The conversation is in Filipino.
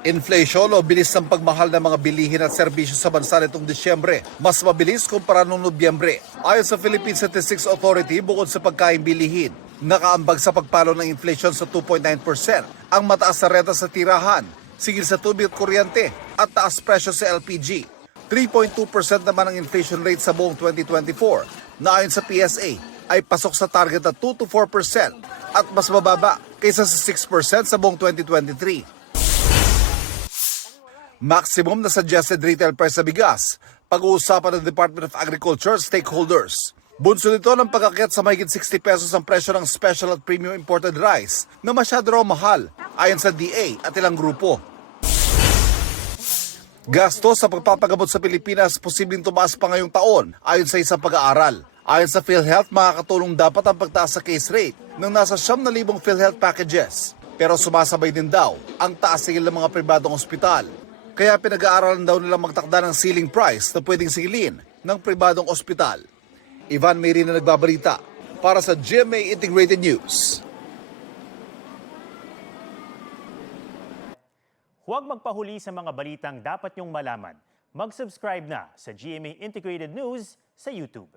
Inflation o bilis ng pagmahal ng mga bilihin at serbisyo sa bansa nitong Disyembre, mas mabilis kumpara noong Nobyembre. Ayon sa Philippine Statistics Authority, bukod sa pagkain bilihin, nakaambag sa pagpalo ng inflation sa 2.9%, ang mataas na renta sa tirahan, sigil sa tubig at kuryente, at taas presyo sa LPG. 3.2% naman ang inflation rate sa buong 2024, na ayon sa PSA ay pasok sa target na 2 to 4% at mas mababa kaysa sa 6% sa buong 2023. Maximum na suggested retail price sa bigas, pag-uusapan ng Department of Agriculture stakeholders. Bunso nito ng pag-akyat sa mahigit 60 pesos ang presyo ng special at premium imported rice na masyado raw mahal ayon sa DA at ilang grupo. Gasto sa pagpapagamot sa Pilipinas posibleng tumaas pa ngayong taon ayon sa isang pag-aaral. Ayon sa PhilHealth, makakatulong dapat ang pagtaas sa case rate ng nasa 9,000 PhilHealth packages. Pero sumasabay din daw ang taas sigil ng mga pribadong ospital. Kaya pinag-aaralan daw nilang magtakda ng ceiling price na pwedeng sigilin ng pribadong ospital. Ivan Mary na nagbabalita para sa GMA Integrated News. Huwag magpahuli sa mga balitang dapat niyong malaman. Mag-subscribe na sa GMA Integrated News sa YouTube.